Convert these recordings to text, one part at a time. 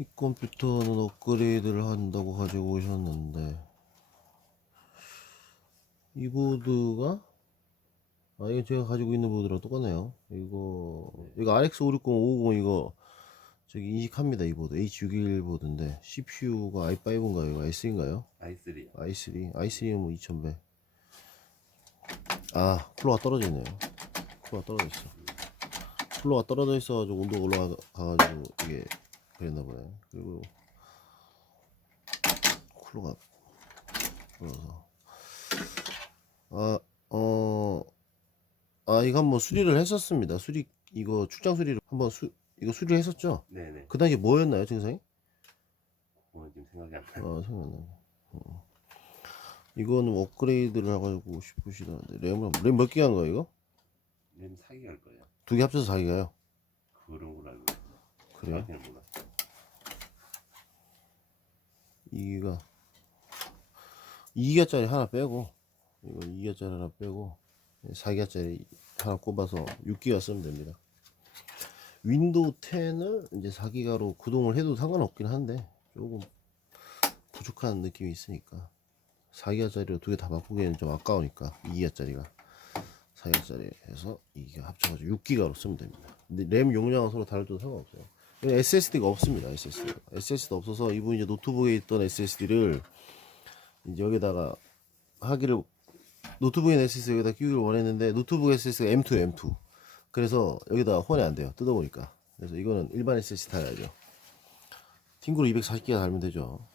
이 컴퓨터는 업그레이드를 한다고 가지고 오셨는데, 이 보드가 이거 제가 가지고 있는 보드랑 똑같네요. 이거 RX 560 이거 저기 인식합니다. 이 보드 H621 보드인데, CPU가 i5인가요? 이거 i3인가요? i3는 뭐 2100. 쿨러가 떨어지네요. 쿨러가 떨어져 있어. 쿨러가 떨어져 있어가지고 온도가 올라가가지고 이게 그랬나 보네. 그리고 쿨러가 떨어져서 이거 한번 수리를 했었습니다. 이거 출장 수리를 한번 이거 수리를 했었죠? 네네. 그 당시에 뭐였나요, 증상이? 지금 생각이 안 나요. 생각 안 나요. 이거는 업그레이드를 하고 싶으시다는데, 램 몇 기가 한 거예요, 이거? 램 4기 할 거예요. 두 개 합쳐서 4기가요? 그런 걸로 알고 있어요. 그래요? 정확히는 몰라. 2기가 2기가짜리 하나 빼고, 이거 2기가짜리 하나 빼고 4기가짜리 하나 꼽아서 6기가 쓰면 됩니다. 윈도우 10을 이제 4기가로 구동을 해도 상관없긴 한데 조금 부족한 느낌이 있으니까 4기가짜리로 두 개 다 바꾸기에는 좀 아까우니까 2기가짜리가 4기가짜리 해서 2기가 합쳐가지고 6기가로 쓰면 됩니다. 근데 램 용량은 서로 다를도 상관없어요. SSD가 없습니다. SSD가 없어서 이분이 이제 노트북에 있던 SSD를 이제 여기다가 하기를, 노트북에 있는 SSD 여기다 끼우기를 원했는데 노트북 SSD가 M2. 그래서 여기다 혼이 안 돼요. 뜯어보니까. 그래서 이거는 일반 SSD 달아야죠. 팅그로 240기가 달면 되죠.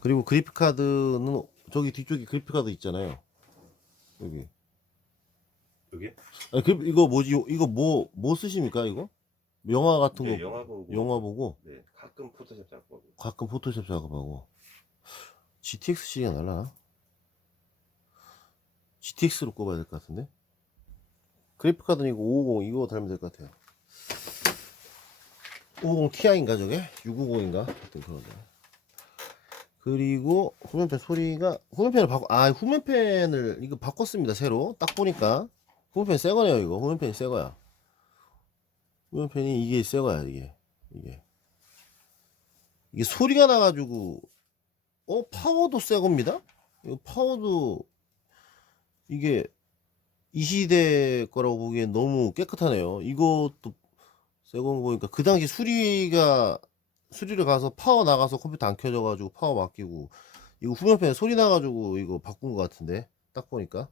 그리고 그래픽카드는 저기 뒤쪽에 그래픽카드 있잖아요. 여기. 여기? 이거 뭐지? 이거 뭐 쓰십니까? 이거? 영화 같은 거. 네, 영화 보고. 네, 가끔 포토샵 작업하고. 가끔 포토샵 작업하고. GTX 시리가 날라나? GTX로 꼽아야 될 것 같은데? 그래픽카드는 이거 550 이거 달면 될 것 같아요. 550 Ti인가 저게? 650인가? 하여튼 그런데. 그리고 후면팬 소리가, 후면팬을 후면팬을 이거 바꿨습니다. 새로 딱 보니까 후면팬 새거네요. 이거 후면팬이 새거야. 후면팬이 이게 새거야. 이게 소리가 나가지고 파워도 새겁니다. 이거 파워도 이게 이 시대 거라고 보기엔 너무 깨끗하네요. 이것도 새거 보니까 그 당시 수리를 가서 파워 나가서 컴퓨터 안 켜져가지고 파워 맡기고, 이거 후면팬 소리 나가지고 이거 바꾼 것 같은데 딱 보니까.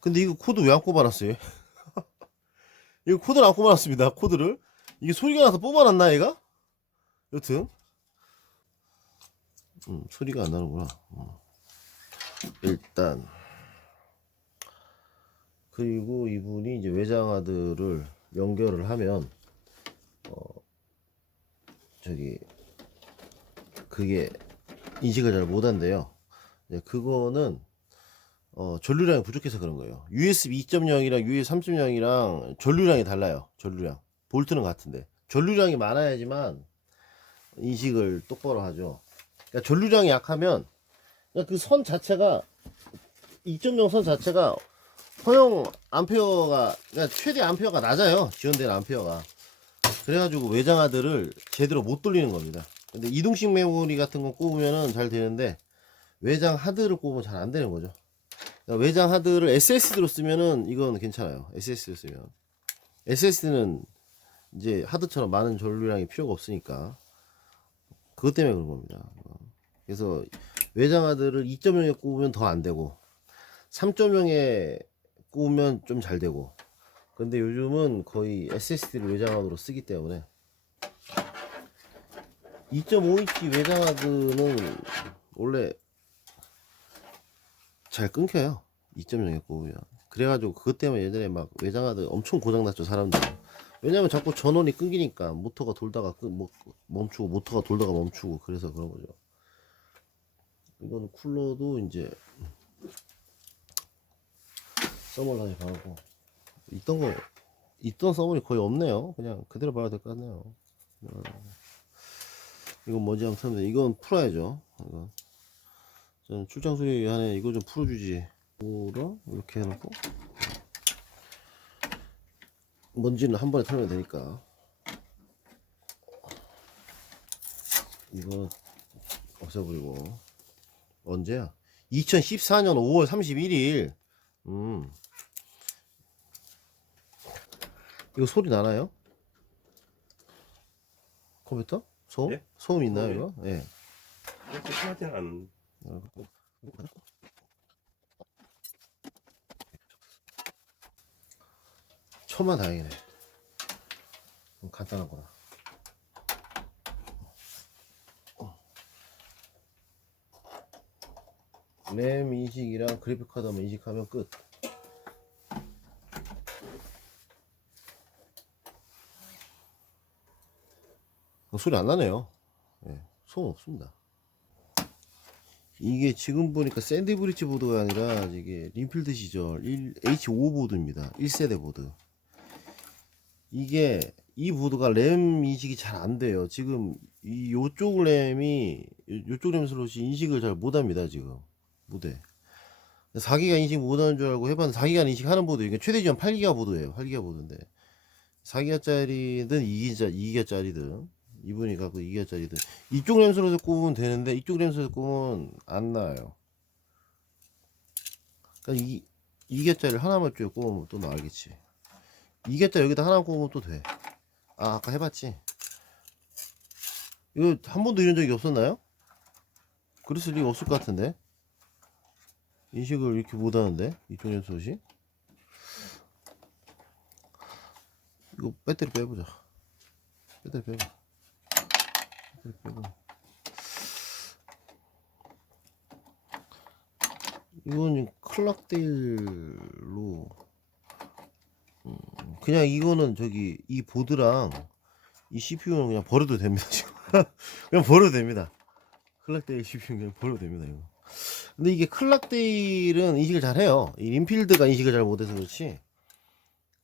근데 이거 코드 왜 안 꼽아놨어요? 이거 코드를 안 꼽아놨습니다. 코드를 이게 소리가 나서 뽑아놨나 얘가? 여튼 소리가 안 나는구나. 일단 그리고 이분이 이제 외장하드를 연결을 하면 그게 인식을 잘 못한대요. 그거는 전류량이 부족해서 그런 거예요. USB 2.0이랑 USB 3.0이랑 전류량이 달라요. 전류량 볼트는 같은데 전류량이 많아야지만 인식을 똑바로 하죠. 그러니까 전류량이 약하면 그 선 자체가 2.0 선 자체가 허용 암페어가, 그러니까 최대 암페어가 낮아요. 지원되는 암페어가. 그래가지고 외장하드를 제대로 못 돌리는 겁니다. 근데 이동식 메모리 같은 거 꼽으면은 잘 되는데 외장 하드를 꼽으면 잘 안 되는 거죠. 그러니까 외장 하드를 SSD로 쓰면은 이건 괜찮아요. SSD로 쓰면. SSD는 이제 하드처럼 많은 전류량이 필요가 없으니까 그것 때문에 그런 겁니다. 그래서 외장 하드를 2.0에 꼽으면 더 안 되고 3.0에 꼽으면 좀 잘 되고, 근데 요즘은 거의 SSD를 외장하드로 쓰기 때문에 2.5인치 외장하드는 원래 잘 끊겨요. 2.0에 꼽으면. 그래가지고 그것 때문에 예전에 막 외장하드 엄청 고장났죠, 사람들. 왜냐면 자꾸 전원이 끊기니까 모터가 돌다가 멈추고, 모터가 돌다가 멈추고, 그래서 그런 거죠. 이거는 쿨러도 이제 써멀 다시 바르고, 있던 써멀이 거의 없네요. 그냥 그대로 봐야 될 것 같네요. 이건 뭔지 한번 찾는데, 이건 풀어야죠. 저는 출장 수리 안에 이거 좀 풀어주지. 이렇게 해놓고 먼지는 한 번에 털면 되니까. 이거 없애버리고. 언제야? 2014년 5월 31일. 이거 소리 나나요? 컴퓨터? 소음? 예? 소음 있나요, 소음이- 이거? 예. 그렇게 심하지는 않은. 천만 다행이네. 간단하구나. 램 인식이랑 그래픽 카드만 인식하면 끝. 소리 안 나네요. 예, 소음 없습니다. 이게 지금 보니까 샌드 브릿지 보드가 아니라 이게 린필드 시절 H5 보드입니다. 1세대 보드. 이게 이 보드가 램 인식이 잘 안 돼요. 지금 요쪽 램이 요쪽 램 슬롯이 인식을 잘 못합니다. 지금 못해. 4기가 인식 못하는 줄 알고 해봤는데 4기가 인식 하는 보드. 이게 최대 지원 8기가 보드예요. 8기가 보드인데 4기가짜리든 2기가짜리든 이분이 갖고 2기가짜리든 이쪽 램 슬롯에 꼽으면 되는데 이쪽 램 슬롯에 꼽으면 안 나와요. 그러니까 2기가짜리를 하나만 쭉 꼽으면 또 나알겠지. 2기가짜리 여기다 하나 꼽으면 또 돼. 아, 아까 해봤지. 이거 한 번도 이런 적이 없었나요? 그랬을 리가 없을 것 같은데. 인식을 이렇게 못하는데 이쪽 램슬롯이. 이거 배터리 빼보자. 배터리 빼고. 배터리 빼고. 이건 클락데일로 그냥 이거는 저기 이 보드랑 이 CPU는 그냥 버려도 됩니다. 지금 그냥 버려도 됩니다. 클락데일 CPU는 그냥 버려도 됩니다. 이거. 근데 이게 클락데일은 인식을 잘 해요. 이 린필드가 인식을 잘 못해서 그렇지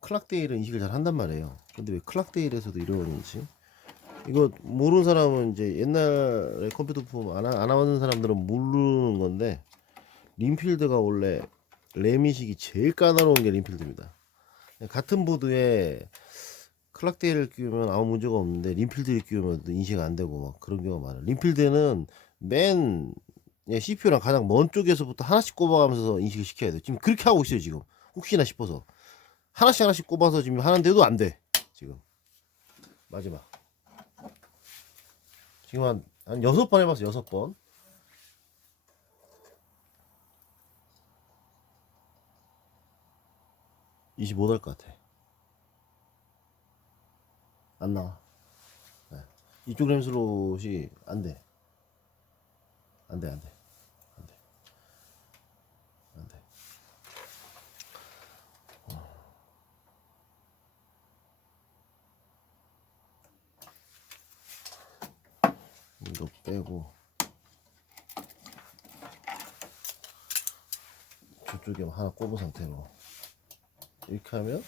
클락데일은 인식을 잘 한단 말이에요. 근데 왜 클락데일에서도 이러는지 이거 모르는 사람은 이제 옛날에 컴퓨터 부품 안 하는 사람들은 모르는 건데 린필드가 원래 램 인식이 제일 까다로운 게 린필드입니다. 같은 보드에 클락데일을 끼우면 아무 문제가 없는데 린필드를 끼우면 인식 안 되고 막 그런 경우가 많아요. 린필드는 맨 CPU랑 가장 먼 쪽에서부터 하나씩 꼽아가면서 인식을 시켜야 돼요. 지금 그렇게 하고 있어요. 지금 혹시나 싶어서 하나씩 꼽아서 지금 하는데도 안 돼. 지금 마지막 지금 한 6번 해봤어. 6번. 인식 못할 것 같아. 안 나와. 네. 이쪽 램 슬롯이 안 돼. 안 돼. 안 돼. 안 돼. 안 돼. 이거 빼고 저쪽에 하나 꼽은 상태로 이렇게 하면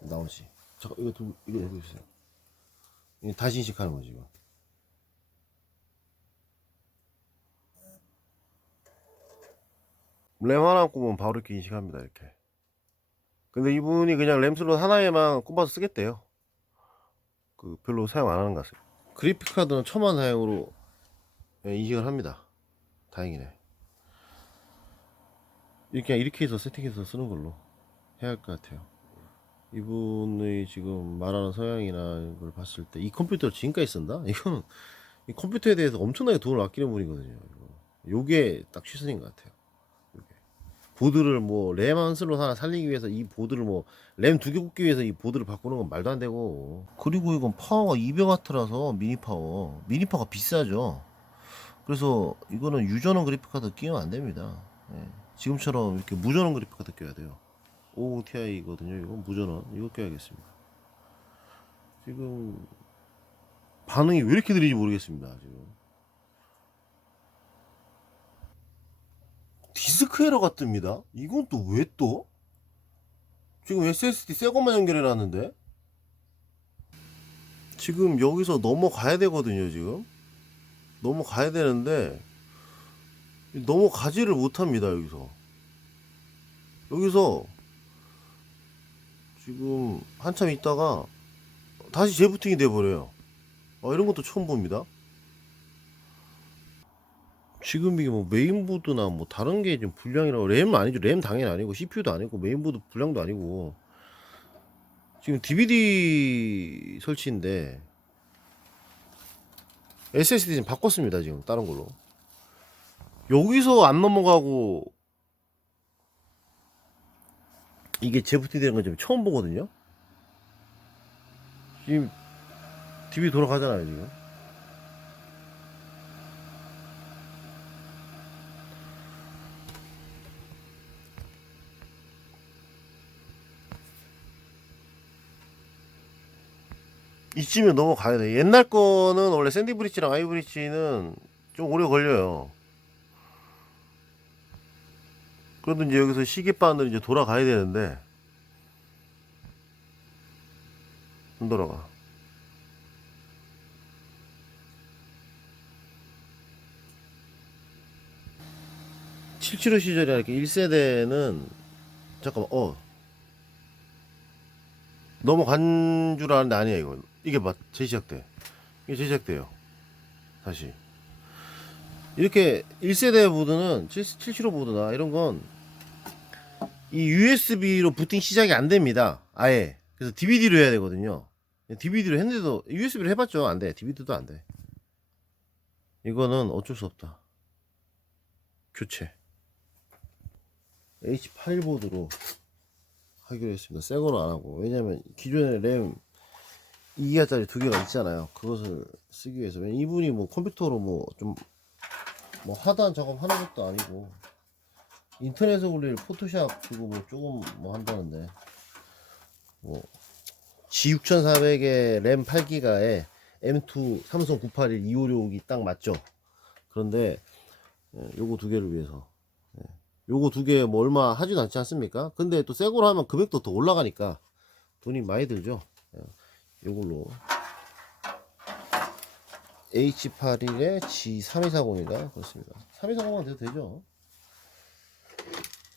나오지. 잠깐 이거 해주세요. 이거 다시 인식하는 거지 이거. 램 하나 꼽으면 바로 이렇게 인식합니다. 이렇게. 근데 이분이 그냥 램 슬롯 하나에만 꼽아서 쓰겠대요. 그 별로 사용 안 하는 것 같아요. 그래픽 카드는 첨단 사양으로 인식을 합니다. 다행이네. 이렇게 해서 세팅해서 쓰는 걸로 해야 할 것 같아요. 이분의 지금 말하는 서양이나 이걸 봤을 때 이 컴퓨터를 지금까지 쓴다? 이거는 이 컴퓨터에 대해서 엄청나게 돈을 아끼는 분이거든요. 요게 딱 최선인 것 같아요. 요게. 보드를 뭐 램 한 슬롯 하나 살리기 위해서 이 보드를 뭐 램 2개 꽂기 위해서 이 보드를 바꾸는 건 말도 안 되고. 그리고 이건 파워가 200W라서 미니파워가 비싸죠. 그래서 이거는 유전원 그래픽카드 끼우면 안 됩니다. 예. 지금처럼 이렇게 무전원 그래픽카드 껴야 돼요. 50ti거든요. 이거 무전원 이거 껴야겠습니다. 지금 반응이 왜 이렇게 느리지 모르겠습니다. 지금 디스크 에러가 뜹니다. 이건 또 왜 또? 지금 SSD 새 것만 연결해 놨는데 지금 여기서 넘어가야 되거든요. 지금 넘어가야 되는데 넘어가지를 못합니다. 여기서 지금 한참 있다가 다시 재부팅이 돼버려요. 이런 것도 처음 봅니다. 지금 이게 뭐 메인보드나 뭐 다른 게 좀 불량이라고. 램은 아니죠. 램 당연히 아니고 CPU도 아니고 메인보드 불량도 아니고 지금 DVD 설치인데 SSD 지금 바꿨습니다. 지금 다른 걸로. 여기서 안 넘어가고 이게 재부팅 되는 건 좀 처음 보거든요. 지금 DVD 돌아가잖아요 지금. 이쯤에 넘어가야 돼. 옛날 거는 원래 샌디브리지랑 아이브리지는 좀 오래 걸려요. 그래도 이제 여기서 시계바늘 이제 돌아가야 되는데 안 돌아가. 775 시절에 이렇게 1세대는 잠깐만 넘어간 줄 알았는데 아니야 이거. 이게 재시작돼. 이게 재시작돼요. 다시. 이렇게 1세대 보드는 775 보드나 이런 건 이 USB로 부팅 시작이 안 됩니다. 아예. 그래서 DVD로 해야 되거든요. DVD로 했는데도 USB로 해봤죠. 안 돼. DVD도 안 돼. 이거는 어쩔 수 없다. 교체. H81 보드로 하기로 했습니다. 새 거로 안 하고. 왜냐면 기존에 램 2기가짜리 두 개가 있잖아요. 그것을 쓰기 위해서. 왜냐면 이분이 뭐 컴퓨터로 뭐 좀 뭐 하단 작업 하는 것도 아니고 인터넷에 올릴 포토샵 그거 뭐 조금 뭐 한다는데 뭐 G6400에 램 8기가에 M2 삼성 981 256이 딱 맞죠. 그런데 요거 두 개를 위해서 요거 두 개 뭐 얼마 하지도 않지 않습니까? 근데 또 새거로 하면 금액도 더 올라가니까 돈이 많이 들죠. 요걸로 H81에 G3240인가 그렇습니다. 3240만 돼도 되죠.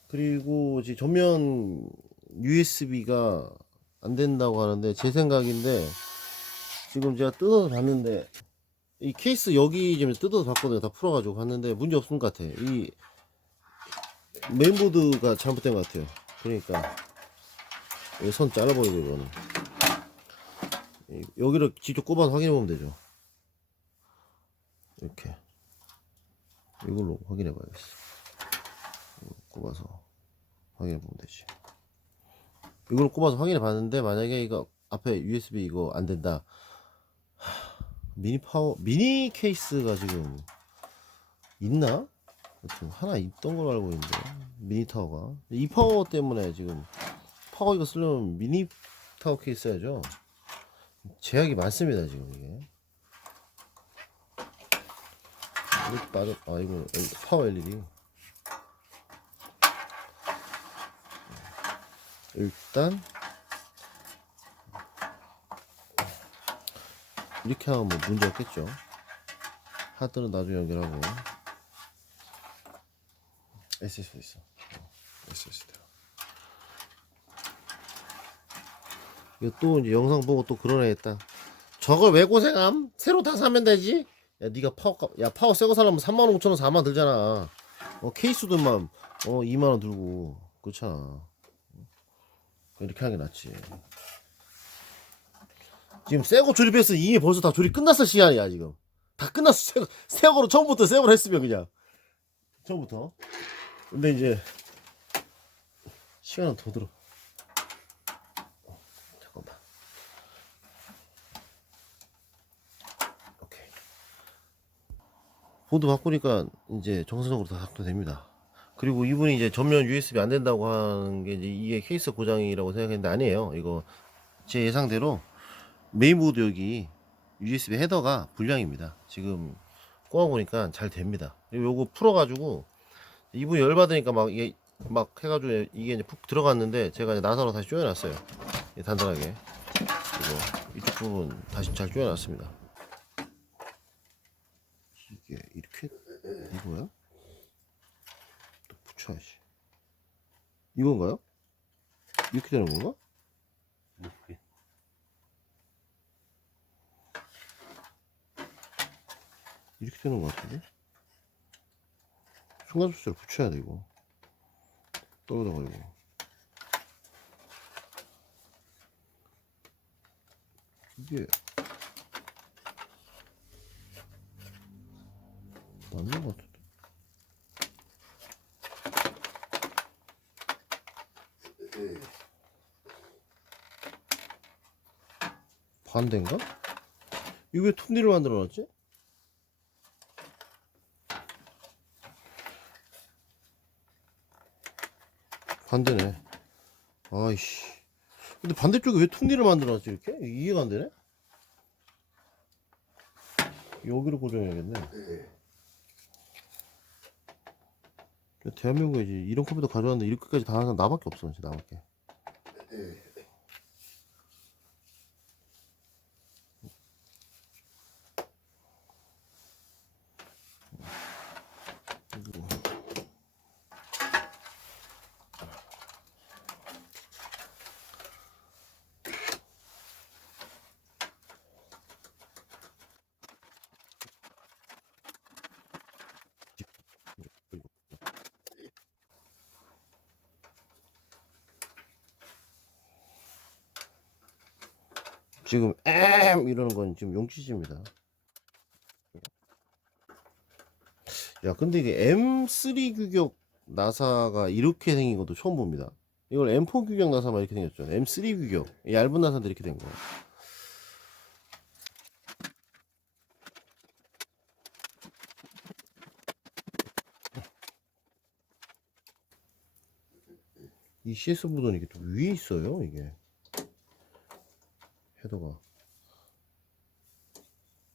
그리고 지금 전면 USB가 안 된다고 하는데 제 생각인데 지금 제가 뜯어서 봤는데 이 케이스 여기 좀 뜯어서 봤거든요. 다 풀어가지고 봤는데 문제 없는 것 같아. 이 메인보드가 잘못된 것 같아요. 그러니까 이 선 잘라버리고 이거는 여기를 직접 꼽아서 확인해 보면 되죠. 이렇게 이걸로 확인해 봐야겠어. 꼽아서 확인해 보면 되지. 이걸로 꼽아서 확인해 봤는데 만약에 이거 앞에 USB 이거 안 된다. 미니 케이스가 지금 있나? 지금 하나 있던 걸로 알고 있는데 미니 타워가 이 파워 때문에 지금 파워 이거 쓰려면 미니 타워 케이스 해야죠. 제약이 많습니다 지금 이게. 빠져. 이거 파워 LED. 일단 이렇게 하면 뭐 문제 없겠죠. 하드는 나중에 연결하고 SSD 있어. SSD. 이거 또 이제 영상 보고 또 그런 애 있다. 저걸 왜 고생함? 새로 다 사면 되지? 야 니가 파워 새거 사려면 35,000원 4만 들잖아. 케이스도만 2만원 들고 그렇잖아. 이렇게 하는 게 낫지. 지금 새거 조립했어. 이미 벌써 다 조립 끝났을 시간이야 지금. 다 끝났어. 새거로 처음부터 새거로 했으면 그냥 처음부터. 근데 이제 시간은 더 들어. 잠깐만. 오케이. 보드 바꾸니까 이제 정상적으로 다 작동됩니다. 그리고 이분이 이제 전면 USB 안 된다고 하는 게 이제 이게 케이스 고장이라고 생각했는데 아니에요. 이거 제 예상대로 메인보드 여기 USB 헤더가 불량입니다. 지금 꽂아보니까 잘 됩니다. 그리고 요거 풀어가지고 이분이 열받으니까 막 이게 막 해가지고 이게 이제 푹 들어갔는데 제가 이제 나사로 다시 조여놨어요. 단단하게. 이거 이쪽 부분 다시 잘 조여놨습니다. 이게 이렇게 이거야? 또 붙여야지. 이건가요? 이렇게 되는 건가? 이렇게 되는 것 같은데? 층간 소스를 붙여야 돼 이거. 떨어져가지고. 이게 맞는 것 같은데. 반대인가? 이거 왜 톱니를 만들어놨지? 반대네. 아이씨. 근데 반대쪽에 왜 톱니를 만들어놨지 이렇게? 이해가 안 되네? 여기로 고정해야겠네. 대한민국에 이제 이런 컴퓨터 가져왔는데 이렇게까지 다 하는 사람 나밖에 없어. 진짜 나밖에. 지금 이러는 건 지금 용치즈입니다. 야 근데 이게 M3 규격 나사가 이렇게 생긴 것도 처음 봅니다. 이걸 M4 규격 나사만 이렇게 생겼죠. M3 규격 얇은 나사도 이렇게 된 거예요. 이 CS 보드는 이게 또 위에 있어요. 이게 헤더가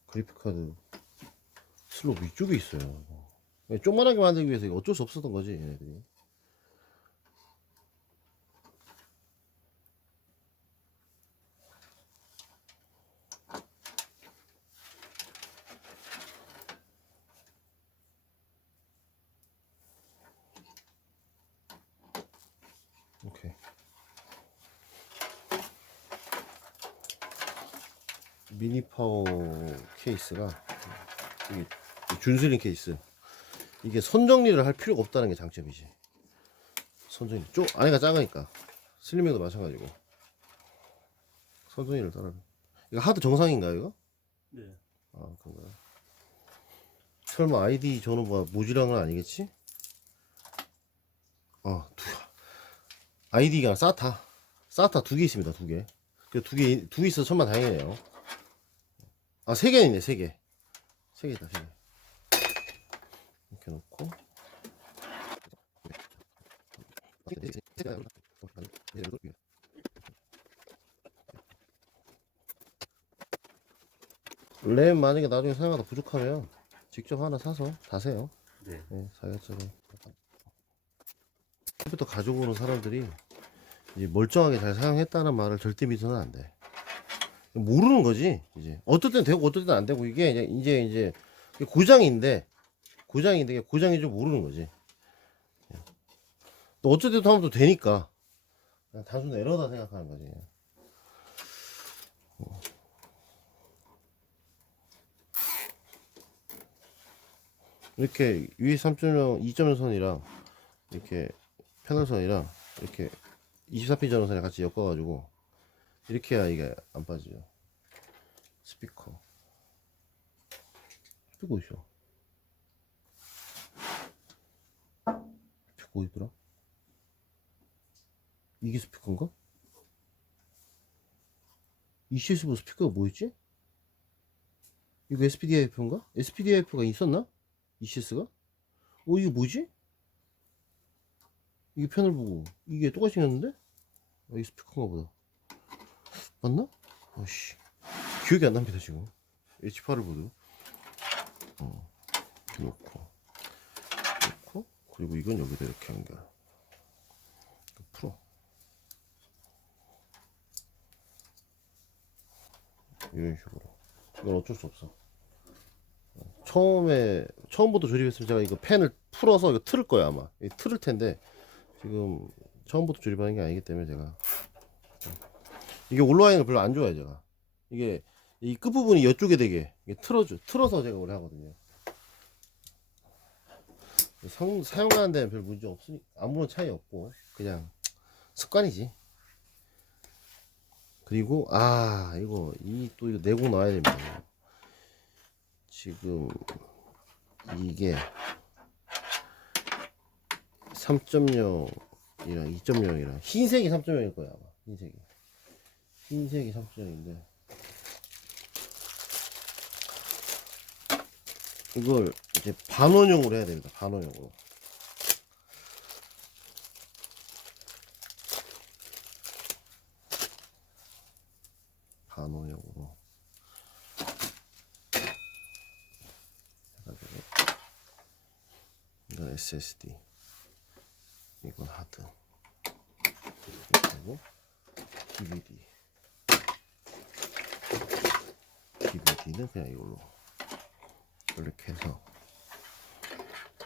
그래픽카드 슬롯 위쪽에 있어요. 조그만하게 만들기 위해서 어쩔 수 없었던 거지 얘네들이. 오케이. 미니 파워 케이스가 이게 준슬링 케이스. 이게 선 정리를 할 필요가 없다는 게 장점이지. 선 정리 안에가 작으니까. 슬리밍도 마찬가지고 선 정리를 따라. 이거 하드 정상인가요 이거? 네. 아 그런가요? 설마 아이디 전후가 모질한 건 아니겠지? 아이디가 사타 두 개 있습니다. 두 개 있어서 천만 다행이네요. 아, 세 개 있네. 세 개다. 세 개. 이렇게 놓고 램 만약에 나중에 사용하다 부족하면 직접 하나 사서 다세요. 네. 네, 4개짜리 컴퓨터 가지고 오는 사람들이 이제 멀쩡하게 잘 사용했다는 말을 절대 믿어서는 안 돼. 모르는 거지. 이제 어떨 땐 되고 어떨 땐 안 되고 이게 이제 고장인데 이게 고장인 줄 모르는 거지. 또 어쩔 때도 하면 또 되니까 그냥 단순 에러다 생각하는 거지. 이렇게 US 3.0 2.0 선이랑 이렇게 패널 선이랑 이렇게 24핀 전원선이 같이 엮어가지고 이렇게 해야 이게 안 빠지죠. 스피커 있어. 스피커 어디더라? 이게 스피커인가? ECS보다 스피커가 뭐였지? 이거 SPDIF인가? SPDIF가 있었나? ECS가? 이게 뭐지? 이게 패널 보고 이게 똑같이 생겼는데? 이게 스피커인가 보다. 맞나? 아씨 기억이 안 납니다 지금. H8을 보도 이렇게 놓고 그리고 이건 여기다 이렇게 연결. 풀어. 이런 식으로. 이건 어쩔 수 없어. 처음부터 조립했으면 제가 이거 펜을 풀어서 이거 틀을 거야 아마. 틀을 텐데 지금 처음부터 조립하는 게 아니기 때문에 제가 이게 올라와 있는 걸 별로 안 좋아해요 제가. 이게 이 끝부분이 이쪽에 되게 틀어서 제가 원래 하거든요. 사용하는 데는 별 문제 없으니 아무런 차이 없고 그냥 습관이지. 그리고 이거 또 이거 내고 나와야 됩니다. 지금 이게 3.0이랑 2.0이랑 흰색이 3.0일 거야 아마. 흰색이 3.0인데 이걸 이제 반원형으로 해야 됩니다. 반원형으로. 반원형으로 해가지고 이건 SSD, 이건 하드, 그리고 DVD는 그냥 이걸로 이렇게 해서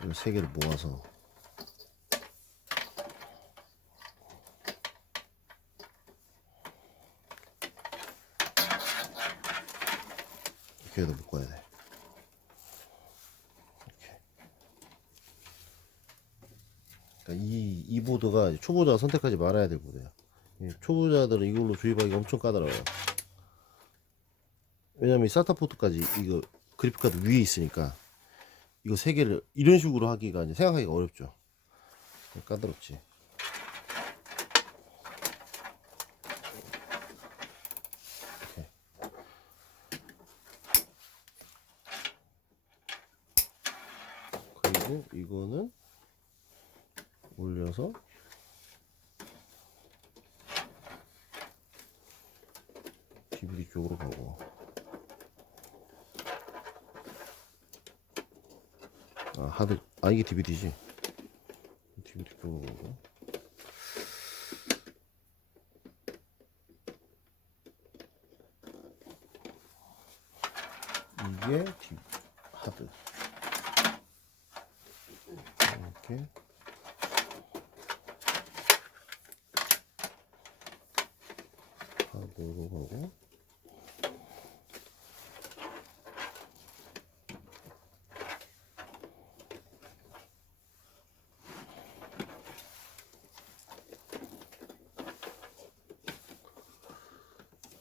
이 세 개를 모아서 이렇게 해서 묶어야 돼. 이렇게. 그러니까 이 보드가 초보자가 선택하지 말아야 될 보드야. 초보자들은 이걸로 조립하기 엄청 까다로워요. 왜냐면 이 사타 포트까지 이거 그래픽카드 위에 있으니까 이거 세 개를 이런 식으로 하기가 이제 생각하기가 어렵죠. 까다롭지. 이렇게. 그리고 이거는 올려서 DVD 쪽으로 가고, 하드, 이게 DVD지. DVD 쪽으로 가고, 이게 하드. 이렇게. 하드로 가고,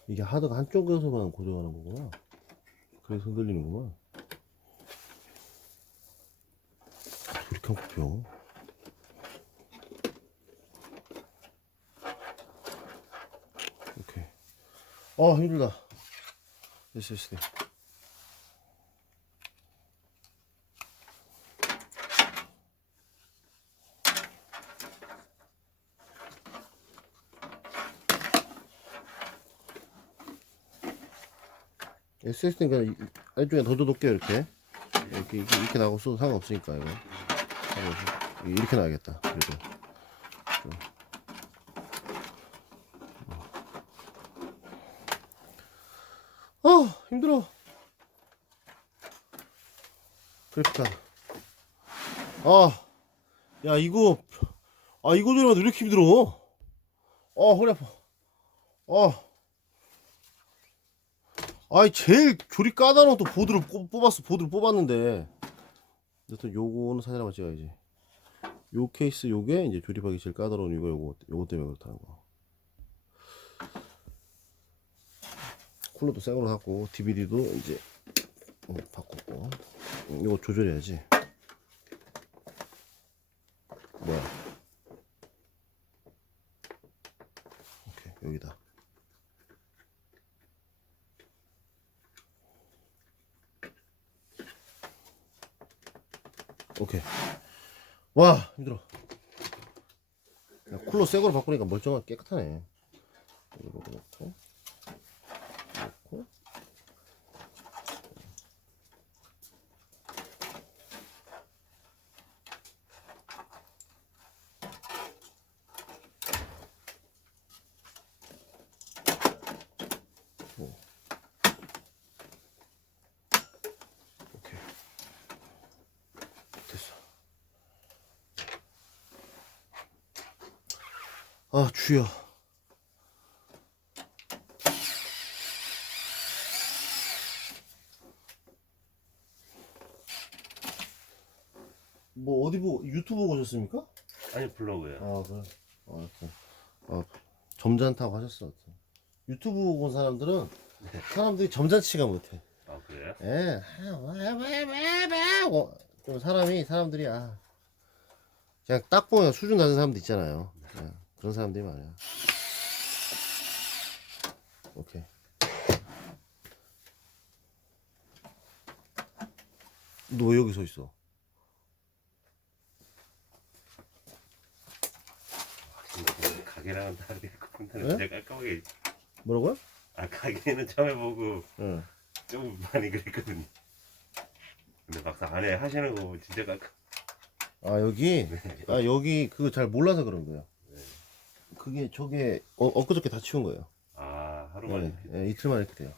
이게 하드가 한쪽에서만 고정하는 거구나. 그래서 흔들리는구나. 이렇게 꼽혀. 오케이. 힘들다. SSD. SSD는 그냥 안쪽에 더 넣을게요. 이렇게 나가고 써도 상관없으니까 이거. 이렇게 놔야겠다. 그래도 힘들어. 그래픽카드. 야 이거 조립하는데 왜 이렇게 힘들어? 허리 아파. 제일 조립 까다로운 또 보드를 뽑았는데. 여튼 요거는 사진 한번 찍어야지. 요 케이스 요게 이제 조립하기 제일 까다로운 이거 요거 때문에 그렇다는 거. 쿨러도 새 걸로 샀고, DVD도 이제 바꿨고. 이거 조절해야지. 뭐야? 오케이, 여기다. 오케이. 와, 힘들어. 야, 쿨러 새 거로 바꾸니까 멀쩡하게 깨끗하네. 이거 넣고. 오케이. 됐어. 주여. 뭐 어디 보고 유튜브 보고 오셨습니까? 아니 블로그요. 아 그래. 하여튼 점잖다고 하셨어. 하여튼. 유튜브 본 사람들은 사람들이 점잖지가 못해. 아 그래요? 예. 좀 사람들이 그냥 딱 보면 수준 낮은 사람들 있잖아요. 예, 그런 사람들이 많아요. 오케이. 너 왜 여기 서 있어? 근데 가게랑은 다르게 컴퓨터는 네? 진짜 깔끔하게. 뭐라고요? 아 가게는 처음에 보고 예. 좀 많이 그랬거든요. 근데 막상 안에 하시는 거 보면 진짜 깔끔. 여기 그거 잘 몰라서 그런 거예요. 그게 저게 엊그저께 다 치운 거예요. 아 하루 만에. 예, 이틀 만에 이렇게 돼요.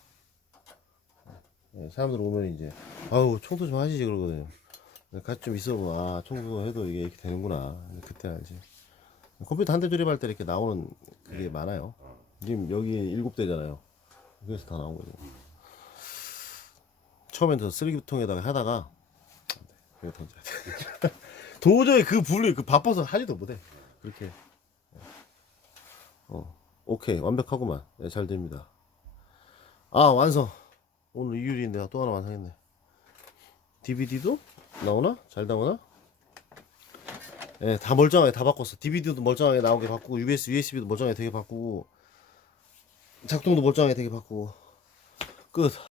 예, 사람들 오면 이제 아우 청소 좀 하시지 그러거든요. 같이 좀 있어보면 청소해도 이게 이렇게 되는구나. 그때 알지. 컴퓨터 한 대 조립할 때 이렇게 나오는 그게 네. 많아요. 지금 여기 7대잖아요. 그래서 다 나온 거죠. 처음엔 저 쓰레기통에다가 하다가 이거 던져야 돼. 도저히 그 분류 바빠서 하지도 못해. 그렇게. 오케이 완벽하구만. 네, 잘 됩니다. 완성. 오늘 2일인데 또 하나 완성했네. DVD도 나오나? 잘 나오나? 예, 다 멀쩡하게 다 바꿨어. DVD도 멀쩡하게 나오게 바꾸고 USB도 멀쩡하게 되게 바꾸고 작동도 멀쩡하게 되게 바꾸고 끝.